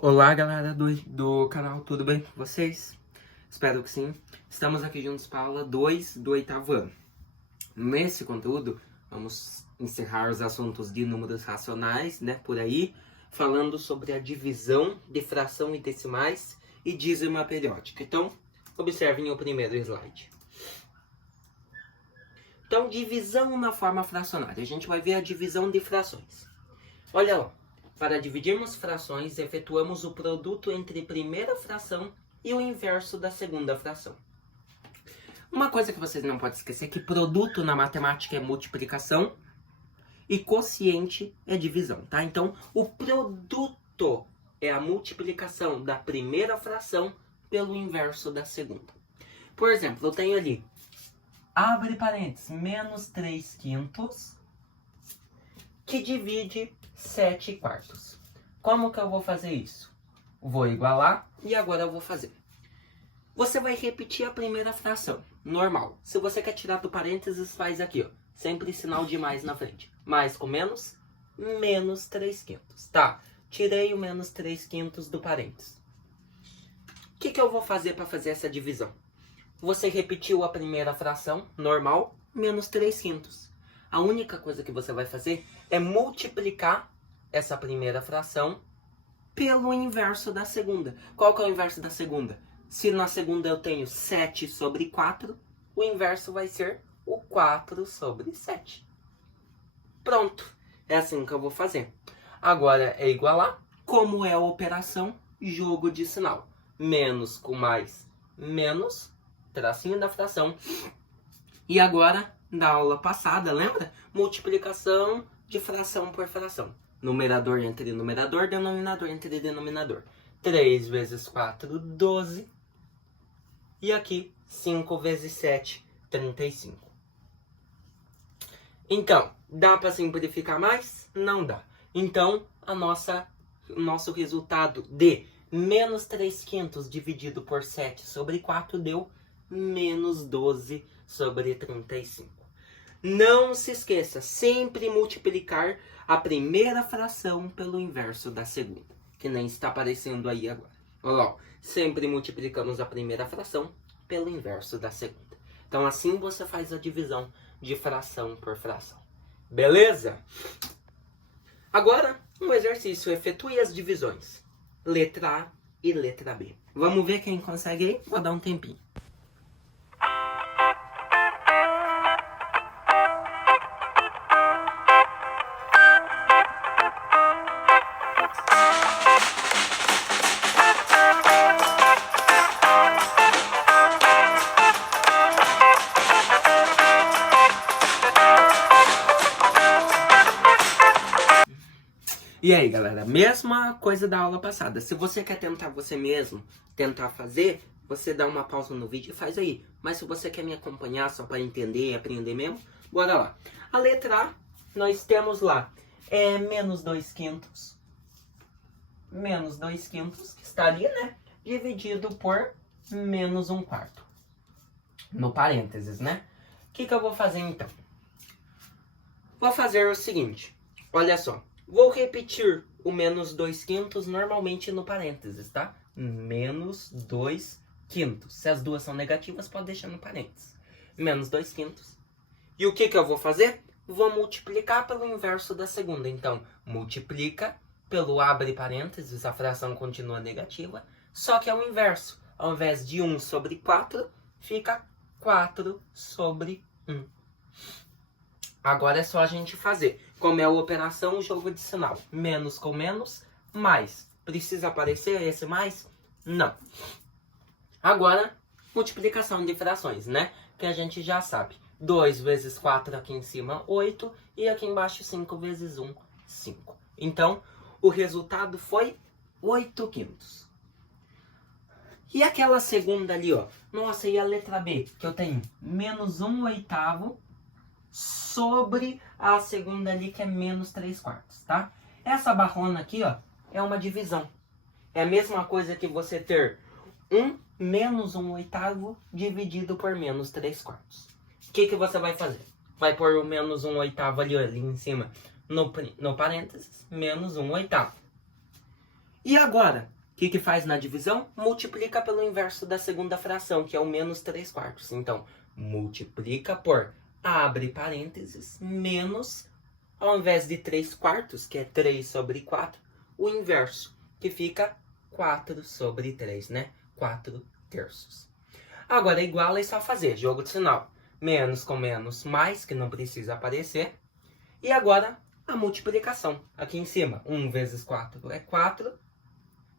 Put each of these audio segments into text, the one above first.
Olá, galera do canal, tudo bem com vocês? Espero que sim. Estamos aqui juntos para a aula 2 do oitavo ano. Nesse conteúdo, vamos encerrar os assuntos de números racionais, né, por aí, falando sobre a divisão de fração e decimais e dízima periódica. Então, observem o primeiro slide. Então, divisão na forma fracionária. A gente vai ver a divisão de frações. Olha lá. Para dividirmos frações, efetuamos o produto entre a primeira fração e o inverso da segunda fração. Uma coisa que vocês não podem esquecer é que produto na matemática é multiplicação e quociente é divisão, tá? Então, o produto é a multiplicação da primeira fração pelo inverso da segunda. Por exemplo, eu tenho ali, abre parênteses, menos 3/5 que divide 7/4. Como que eu vou fazer isso? Vou igualar e agora eu vou fazer. Você vai repetir a primeira fração, normal. Se você quer tirar do parênteses, faz aqui, ó. Sempre sinal de mais na frente. Mais com menos, menos 3/5. Tá, tirei o menos 3/5 do parênteses. O que eu vou fazer para fazer essa divisão? Você repetiu a primeira fração, normal, menos 3/5. A única coisa que você vai fazer é multiplicar essa primeira fração pelo inverso da segunda. Qual que é o inverso da segunda? Se na segunda eu tenho 7/4, o inverso vai ser o 4/7. Pronto. É assim que eu vou fazer. Agora é igualar. Como é a operação? Jogo de sinal. Menos com mais, menos, tracinho da fração. E agora, da aula passada, lembra? Multiplicação de fração por fração. Numerador entre numerador, denominador entre denominador. 3 vezes 4, 12. E aqui, 5 vezes 7, 35. Então, dá para simplificar mais? Não dá. Então, nosso resultado de menos 3/5 dividido por 7/4 deu menos 12/35. Não se esqueça, sempre multiplicar a primeira fração pelo inverso da segunda, que nem está aparecendo aí agora. Olha lá, sempre multiplicamos a primeira fração pelo inverso da segunda. Então assim você faz a divisão de fração por fração. Beleza? Agora, um exercício, efetue as divisões. Letra A e letra B. Vamos ver quem consegue aí? Vou dar um tempinho. E aí, galera, mesma coisa da aula passada. Se você quer tentar você mesmo, tentar fazer, você dá uma pausa no vídeo e faz aí. Mas se você quer me acompanhar só para entender e aprender mesmo, bora lá. A letra A, nós temos lá, menos 2/5. Menos 2/5, que está ali, né? Dividido por menos 1/4. No parênteses, né? O que eu vou fazer então? Vou fazer o seguinte, olha só. Vou repetir o menos 2/5 normalmente no parênteses, tá? Menos 2/5. Se as duas são negativas, pode deixar no parênteses. Menos 2/5. E o que eu vou fazer? Vou multiplicar pelo inverso da segunda. Então, multiplica pelo abre parênteses, a fração continua negativa, só que é o inverso. Ao invés de 1/4, fica 4/1. Agora é só a gente fazer. Como é a operação, jogo de sinal. Menos com menos, mais. Precisa aparecer esse mais? Não. Agora, multiplicação de frações, né? Que a gente já sabe. 2 vezes 4 aqui em cima, 8. E aqui embaixo, 5 vezes 1, 5. Então, o resultado foi 8/5. E aquela segunda ali, ó. Nossa, e a letra B? Que eu tenho menos 1/8 sobre a segunda ali, que é menos 3/4, tá? Essa barrona aqui, ó, é uma divisão. É a mesma coisa que você ter menos 1/8 dividido por menos 3/4. O que você vai fazer? Vai pôr o menos 1/8 ali em cima no parênteses, menos 1/8. E agora, o que faz na divisão? Multiplica pelo inverso da segunda fração, que é o menos 3/4. Então, multiplica por, abre parênteses, menos, ao invés de 3/4, que é 3 sobre 4, o inverso, que fica 4 sobre 3, né? 4 terços. Agora, igual é só fazer, jogo de sinal. Menos com menos, mais, que não precisa aparecer. E agora, a multiplicação. Aqui em cima, 1 vezes 4 é 4.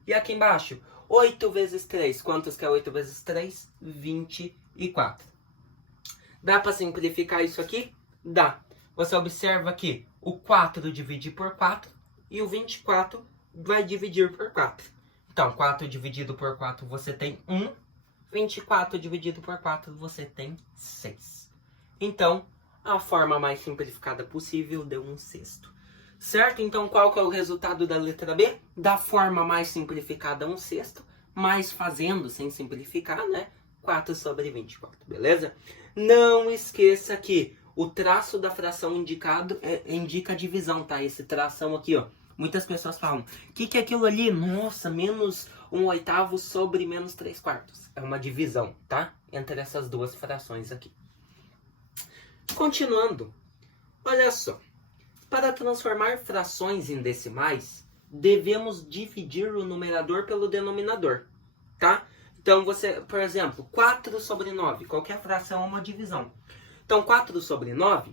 E aqui embaixo, 8 vezes 3. Quantos que é 8 vezes 3? 24. Dá para simplificar isso aqui? Dá. Você observa que o 4 divide por 4 e o 24 vai dividir por 4. Então, 4 dividido por 4 você tem 1. 24 dividido por 4 você tem 6. Então, a forma mais simplificada possível deu 1/6. Certo? Então, qual que é o resultado da letra B? Da forma mais simplificada, 1/6, mas fazendo sem simplificar, né? 4 sobre 24, beleza? Não esqueça que o traço da fração indicado indica a divisão, tá? Esse tração aqui, ó. Muitas pessoas falam, o que é aquilo ali? Nossa, menos 1/8 sobre menos 3/4. É uma divisão, tá? Entre essas duas frações aqui. Continuando, olha só. Para transformar frações em decimais, devemos dividir o numerador pelo denominador, tá? Então, você, por exemplo, 4 sobre 9, qualquer fração é uma divisão. Então, 4 sobre 9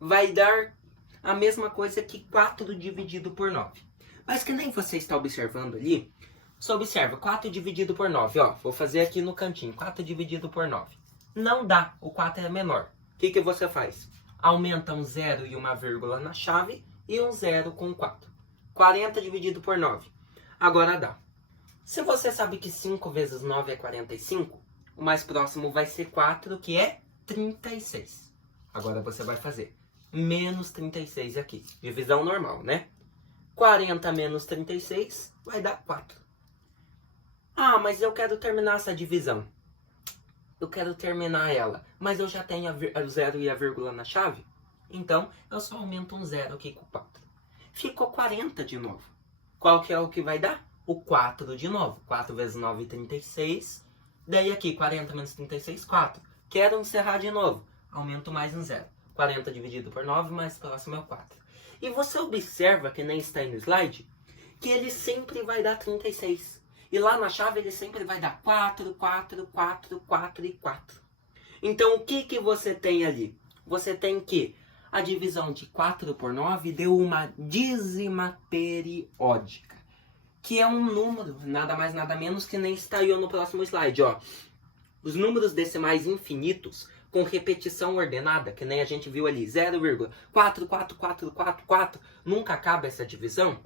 vai dar a mesma coisa que 4 dividido por 9. Mas que nem você está observando ali, você observa 4 dividido por 9, ó, vou fazer aqui no cantinho, 4 dividido por 9. Não dá, o 4 é menor. O que você faz? Aumenta um 0 e uma vírgula na chave e um 0 com 4. 40 dividido por 9. Agora dá. Se você sabe que 5 vezes 9 é 45, o mais próximo vai ser 4, que é 36. Agora você vai fazer menos 36 aqui. Divisão normal, né? 40 menos 36 vai dar 4. Ah, mas eu quero terminar essa divisão. Eu quero terminar ela, mas eu já tenho o 0 e a vírgula na chave. Então, eu só aumento um 0 aqui com 4. Ficou 40 de novo. Qual que é o que vai dar? O 4 de novo. 4 vezes 9, 36. Daí aqui, 40 menos 36, 4. Quero encerrar de novo. Aumento mais um 0. 40 dividido por 9, mais próximo é o 4. E você observa, que nem está aí no slide, que ele sempre vai dar 36. E lá na chave ele sempre vai dar 4, 4, 4, 4 e 4. Então, o que você tem ali? Você tem que a divisão de 4 por 9 deu uma dízima periódica, que é um número, nada mais nada menos, que nem está aí no próximo slide, ó. Os números decimais infinitos com repetição ordenada, que nem a gente viu ali, 0,44444, nunca acaba essa divisão.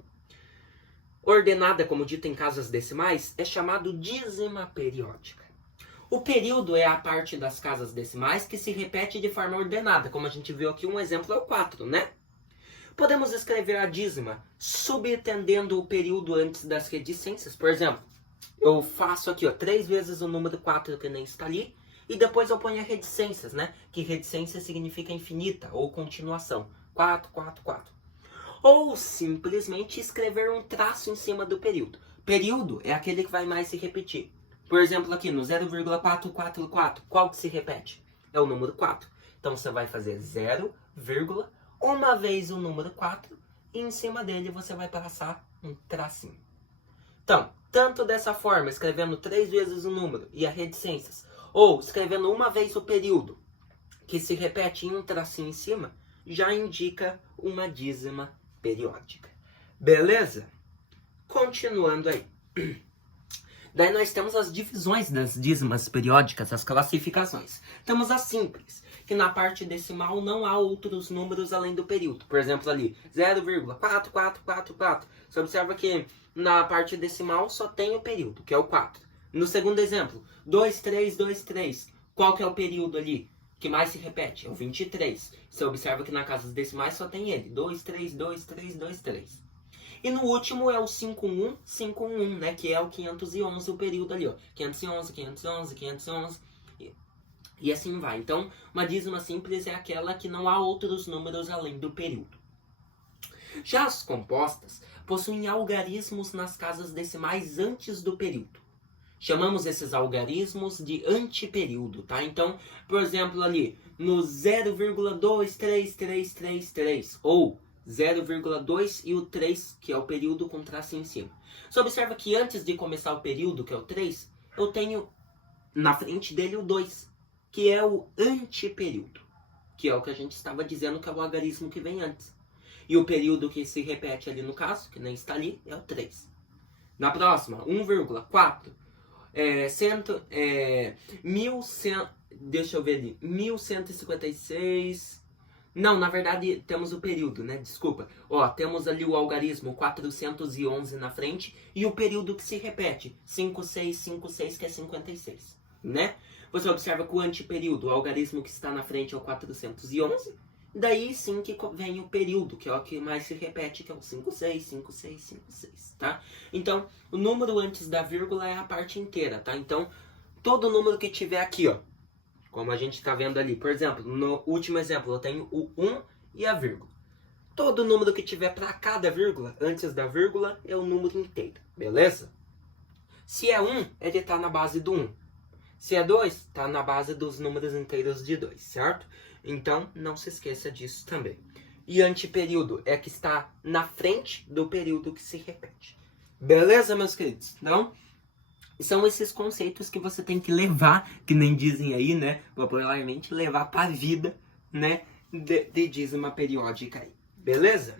Ordenada, como dito em casas decimais, é chamado dízima periódica. O período é a parte das casas decimais que se repete de forma ordenada, como a gente viu aqui, um exemplo é o 4, né? Podemos escrever a dízima subentendendo o período antes das reticências. Por exemplo, eu faço aqui, ó, 3 vezes o número 4 que nem está ali, e depois eu ponho as reticências, né? Que reticência significa infinita ou continuação. 4, 4, 4. Ou simplesmente escrever um traço em cima do período. Período é aquele que vai mais se repetir. Por exemplo, aqui no 0,444, qual que se repete? É o número 4. Então você vai fazer 0, uma vez o número 4, e em cima dele você vai passar um tracinho. Então, tanto dessa forma, escrevendo 3 vezes o número e as reticências, ou escrevendo uma vez o período, que se repete em um tracinho em cima, já indica uma dízima periódica. Beleza? Continuando aí. Daí nós temos as divisões das dízimas periódicas, as classificações. Temos a simples, que na parte decimal não há outros números além do período. Por exemplo, ali, 0,4444. Você observa que na parte decimal só tem o período, que é o 4. No segundo exemplo, 2323. Qual que é o período ali que mais se repete? É o 23. Você observa que na casa decimais só tem ele, 232323. E no último é o 51151, né? Que é o 511, o período ali, ó. 511, 511, 511. E assim vai. Então, uma dízima simples é aquela que não há outros números além do período. Já as compostas possuem algarismos nas casas decimais antes do período. Chamamos esses algarismos de antiperíodo, tá? Então, por exemplo, ali no 0,23333 ou 0,2 e o 3, que é o período com tracinho em cima. Você observa que antes de começar o período, que é o 3, eu tenho na frente dele o 2, que é o antiperíodo, que é o que a gente estava dizendo que é o algarismo que vem antes. E o período que se repete ali no caso, que nem está ali, é o 3. Na próxima, 1,4. 1156. Não, na verdade temos o período, né? Desculpa. Ó, temos ali o algarismo 411 na frente e o período que se repete, 5656, que é 56, né? Você observa que o antiperíodo, o algarismo que está na frente é o 411. Daí sim que vem o período, que é o que mais se repete, que é o 56, 56, 56, tá? Então, o número antes da vírgula é a parte inteira, tá? Então, todo número que tiver aqui, ó, como a gente tá vendo ali, por exemplo, no último exemplo, eu tenho o 1 e a vírgula. Todo número que tiver para cada vírgula, antes da vírgula, é o número inteiro, beleza? Se é 1, ele tá na base do 1. Se é 2, tá na base dos números inteiros de 2, certo? Então, não se esqueça disso também. E antiperíodo é que está na frente do período que se repete. Beleza, meus queridos? Então, são esses conceitos que você tem que levar, que nem dizem aí, né? Popularmente, levar para a vida, né? De dízima periódica aí. Beleza?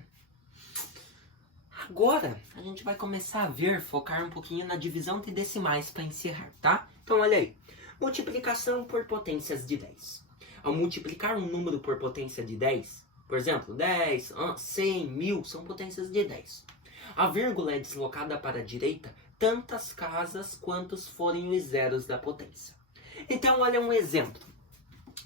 Agora, a gente vai começar a focar um pouquinho na divisão de decimais para encerrar, tá? Então, olha aí. Multiplicação por potências de 10. Ao multiplicar um número por potência de 10, por exemplo, 10, 100, 1000, são potências de 10. A vírgula é deslocada para a direita tantas casas quantos forem os zeros da potência. Então, olha um exemplo.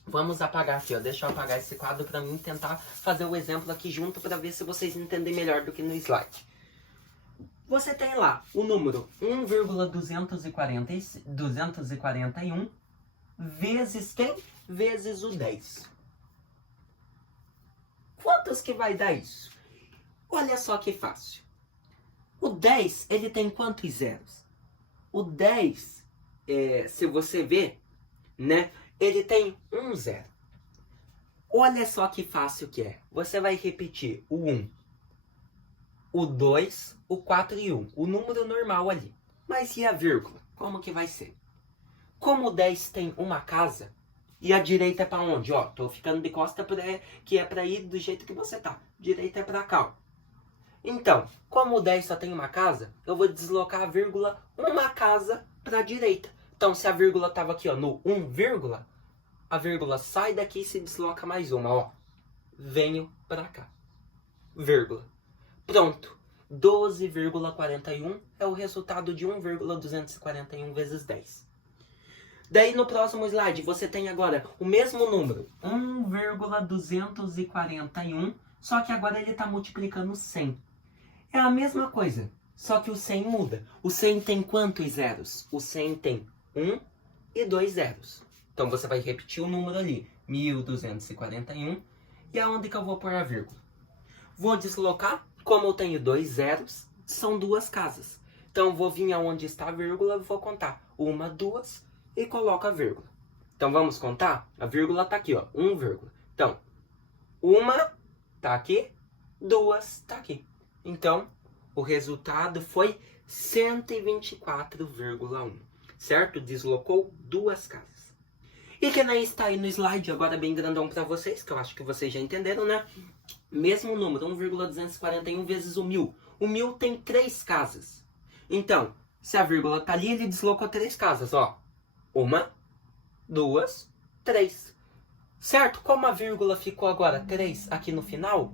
Vamos apagar aqui, ó. Deixa eu apagar esse quadro para mim tentar fazer o exemplo aqui junto para ver se vocês entendem melhor do que no slide. Você tem lá o número 1,241 vezes quem? Vezes o 10. Quantos que vai dar isso? Olha só que fácil. O 10, ele tem quantos zeros? O 10, se você ver, né, ele tem um zero. Olha só que fácil que é. Você vai repetir o 1, o 2, o 4 e 1. O número normal ali. Mas e a vírgula? Como que vai ser? Como o 10 tem uma casa, e a direita é para onde? Ó, tô ficando de costa que é para ir do jeito que você tá. Direita é para cá, ó. Então, como o 10 só tem uma casa, eu vou deslocar a vírgula uma casa para a direita. Então, se a vírgula estava aqui, ó, no 1, a vírgula sai daqui e se desloca mais uma, ó. Venho para cá. Vírgula. Pronto. 12,41 é o resultado de 1,241 vezes 10. Daí no próximo slide você tem agora o mesmo número, 1,241, só que agora ele está multiplicando 100. É a mesma coisa, só que o 100 muda. O 100 tem quantos zeros? O 100 tem 1 e 2 zeros. Então você vai repetir o número ali, 1.241, e aonde que eu vou pôr a vírgula? Vou deslocar, como eu tenho 2 zeros, são duas casas. Então vou vir aonde está a vírgula e vou contar 1, 2 e coloco a vírgula. Então vamos contar? A vírgula está aqui, ó, 1, vírgula. Então, 1 está aqui, 2 está aqui. Então, o resultado foi 124,1, certo? Deslocou duas casas. E que nem está aí no slide, agora bem grandão para vocês, que eu acho que vocês já entenderam, né? Mesmo número, 1,241 vezes o 1000. O 1000 tem 3 casas. Então, se a vírgula está ali, ele deslocou 3 casas, ó. 1, 2, 3. Certo? Como a vírgula ficou agora 3 aqui no final,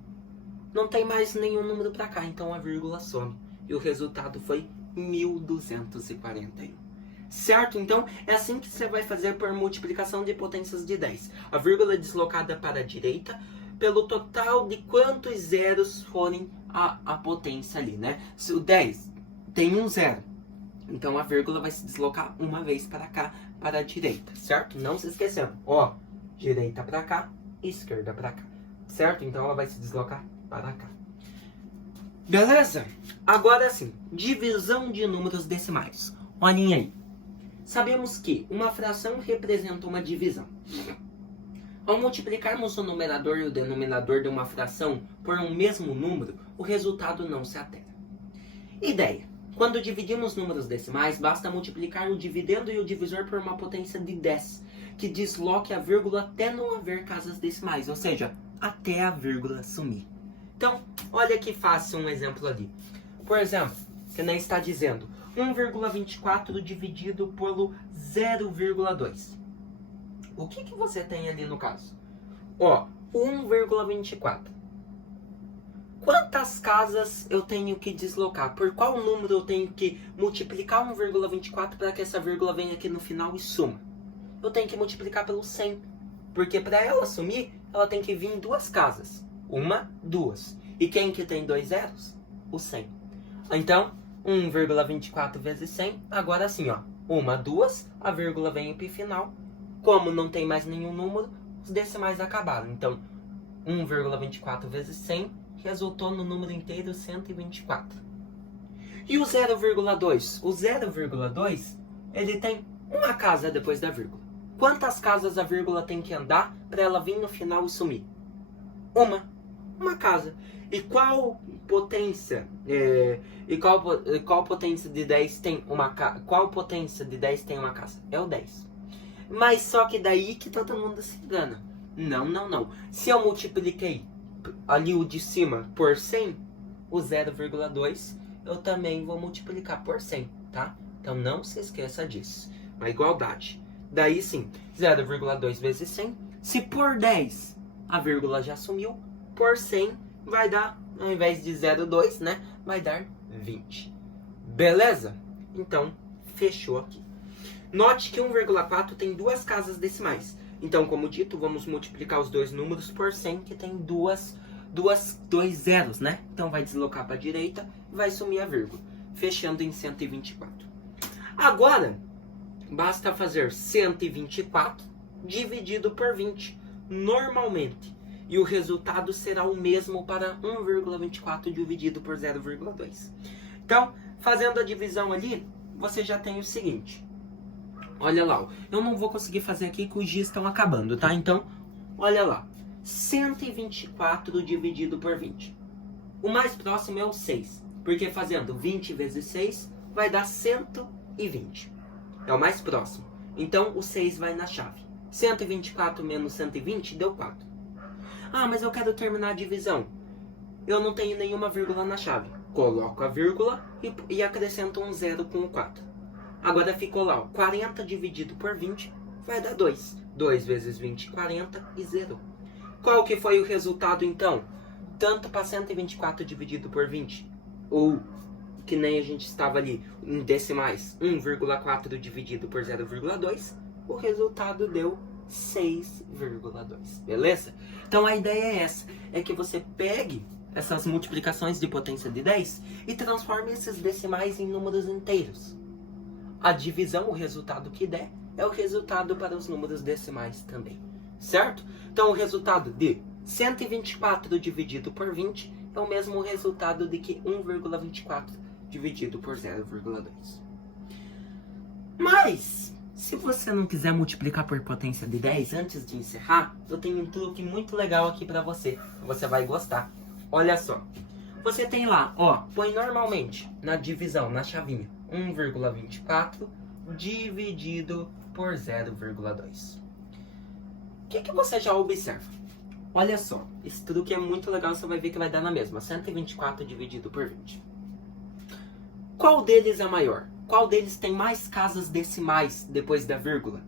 não tem mais nenhum número para cá, então a vírgula some. E o resultado foi 1241. Certo? Então, é assim que você vai fazer por multiplicação de potências de 10. A vírgula é deslocada para a direita pelo total de quantos zeros forem a potência ali, né? Se o 10 tem um zero, então a vírgula vai se deslocar uma vez para cá, para a direita, certo? Não se esquecendo, ó, direita para cá, esquerda para cá, certo? Então ela vai se deslocar para cá. Beleza? Agora sim, divisão de números decimais. Olhem aí. Sabemos que uma fração representa uma divisão. Ao multiplicarmos o numerador e o denominador de uma fração por um mesmo número, o resultado não se altera. Ideia. Quando dividimos números decimais, basta multiplicar o dividendo e o divisor por uma potência de 10, que desloque a vírgula até não haver casas decimais, ou seja, até a vírgula sumir. Então, olha que fácil um exemplo ali. Por exemplo, que nem está dizendo 1,24 dividido pelo 0,2. O que você tem ali no caso? Ó, 1,24. Quantas casas eu tenho que deslocar? Por qual número eu tenho que multiplicar 1,24 para que essa vírgula venha aqui no final e suma? Eu tenho que multiplicar pelo 100. Porque para ela sumir, ela tem que vir em duas casas. Uma, duas. E quem que tem dois zeros? O 100. Então, 1,24 vezes 100. Agora sim, ó. Uma, duas, a vírgula vem para o final. Como não tem mais nenhum número, os decimais acabaram. Então, 1,24 vezes 100 resultou no número inteiro 124. E o 0,2? O 0,2, ele tem uma casa depois da vírgula. Quantas casas a vírgula tem que andar para ela vir no final e sumir? Uma casa. E qual potência? Qual potência de 10 tem uma casa? Qual potência de 10 tem uma casa? É o 10. Mas só que daí que todo mundo se engana. Não. Se eu multipliquei ali o de cima por 100, o 0,2 eu também vou multiplicar por 100, tá? Então não se esqueça disso. A igualdade. Daí sim, 0,2 vezes 100. Se por 10 a vírgula já sumiu, por 100 vai dar, ao invés de 0,2, né? Vai dar 20. Beleza? Então, fechou aqui. Note que 1,4 tem duas casas decimais. Então, como dito, vamos multiplicar os dois números por 100, que tem dois zeros, né? Então, vai deslocar para a direita e vai sumir a vírgula, fechando em 124. Agora, basta fazer 124 dividido por 20, normalmente. E o resultado será o mesmo para 1,24 dividido por 0,2. Então, fazendo a divisão ali, você já tem o seguinte. Olha lá, eu não vou conseguir fazer aqui que os dias estão acabando, tá? Então, olha lá. 124 dividido por 20. O mais próximo é o 6, porque fazendo 20 vezes 6 vai dar 120. É o mais próximo. Então, o 6 vai na chave. 124 menos 120 deu 4. Ah, mas eu quero terminar a divisão. Eu não tenho nenhuma vírgula na chave. Coloco a vírgula e acrescento um 0 com o 4. Agora ficou lá, ó, 40 dividido por 20 vai dar 2. 2 vezes 20, 40 e 0. Qual que foi o resultado então? Tanto para 124 dividido por 20, ou que nem a gente estava ali em decimais, 1,4 dividido por 0,2, o resultado deu 6,2. Beleza? Então a ideia é essa, é que você pegue essas multiplicações de potência de 10 e transforme esses decimais em números inteiros. A divisão, o resultado que der, é o resultado para os números decimais também. Certo? Então, o resultado de 124 dividido por 20 é o mesmo resultado de que 1,24 dividido por 0,2. Mas, se você não quiser multiplicar por potência de 10 antes de encerrar, eu tenho um truque muito legal aqui para você. Você vai gostar. Olha só. Você tem lá, ó, põe normalmente na divisão, na chavinha, 1,24 dividido por 0,2. O que você já observa? Olha só, esse truque é muito legal, você vai ver que vai dar na mesma. 124 dividido por 20. Qual deles é maior? Qual deles tem mais casas decimais depois da vírgula?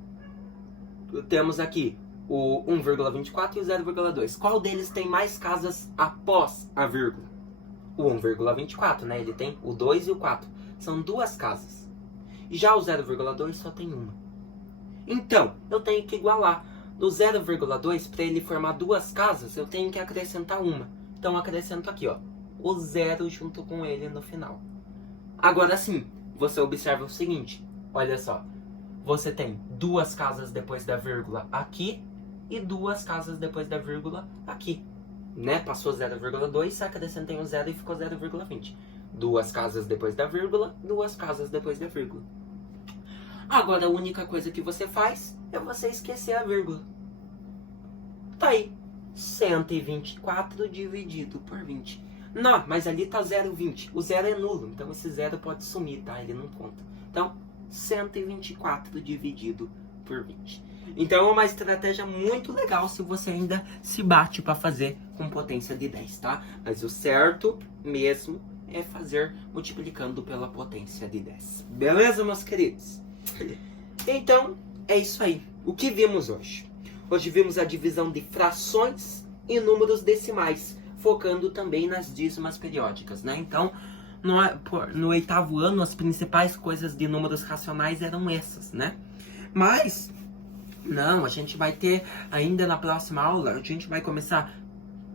Temos aqui o 1,24 e o 0,2. Qual deles tem mais casas após a vírgula? O 1,24, né? Ele tem o 2 e o 4. São duas casas. E já o 0,2 só tem uma. Então, eu tenho que igualar. No 0,2, para ele formar duas casas, eu tenho que acrescentar uma. Então, eu acrescento aqui, ó, o 0 junto com ele no final. Agora sim, você observa o seguinte. Olha só. Você tem duas casas depois da vírgula aqui e duas casas depois da vírgula aqui. né? Passou 0,2, acrescentei um 0 e ficou 0,20. 2 casas depois da vírgula, 2 casas depois da vírgula. Agora a única coisa que você faz é você esquecer a vírgula. Tá aí. 124 dividido por 20. Não, mas ali tá 0,20. O 0 é nulo, então esse 0 pode sumir, tá? Ele não conta. Então, 124 dividido por 20. Então é uma estratégia muito legal se você ainda se bate para fazer com potência de 10, tá? Mas o certo mesmo é fazer multiplicando pela potência de 10. Beleza, meus queridos? Então, é isso aí. O que vimos hoje? Hoje vimos a divisão de frações e números decimais, focando também nas dízimas periódicas, né? Então, no 8º ano, as principais coisas de números racionais eram essas, né? Mas, não, a gente vai ter, ainda na próxima aula, a gente vai começar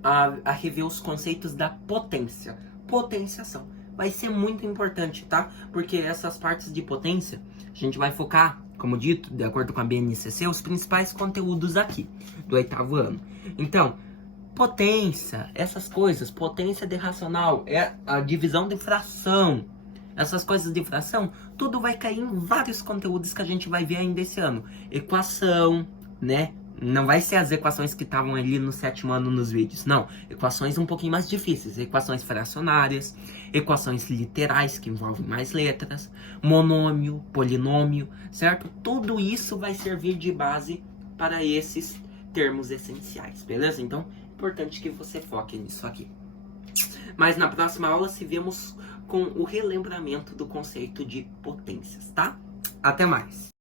a rever os conceitos da potência. Potenciação. Vai ser muito importante, tá? Porque essas partes de potência, a gente vai focar, como dito, de acordo com a BNCC, os principais conteúdos aqui, do 8º ano. Então, potência, essas coisas, potência de racional, é a divisão de fração, essas coisas de fração, tudo vai cair em vários conteúdos que a gente vai ver ainda esse ano. Equação, né? Não vai ser as equações que estavam ali no 7º ano nos vídeos, não. Equações um pouquinho mais difíceis, equações fracionárias, equações literais que envolvem mais letras, monômio, polinômio, certo? Tudo isso vai servir de base para esses termos essenciais, beleza? Então, importante que você foque nisso aqui. Mas na próxima aula se vemos com o relembramento do conceito de potências, tá? Até mais!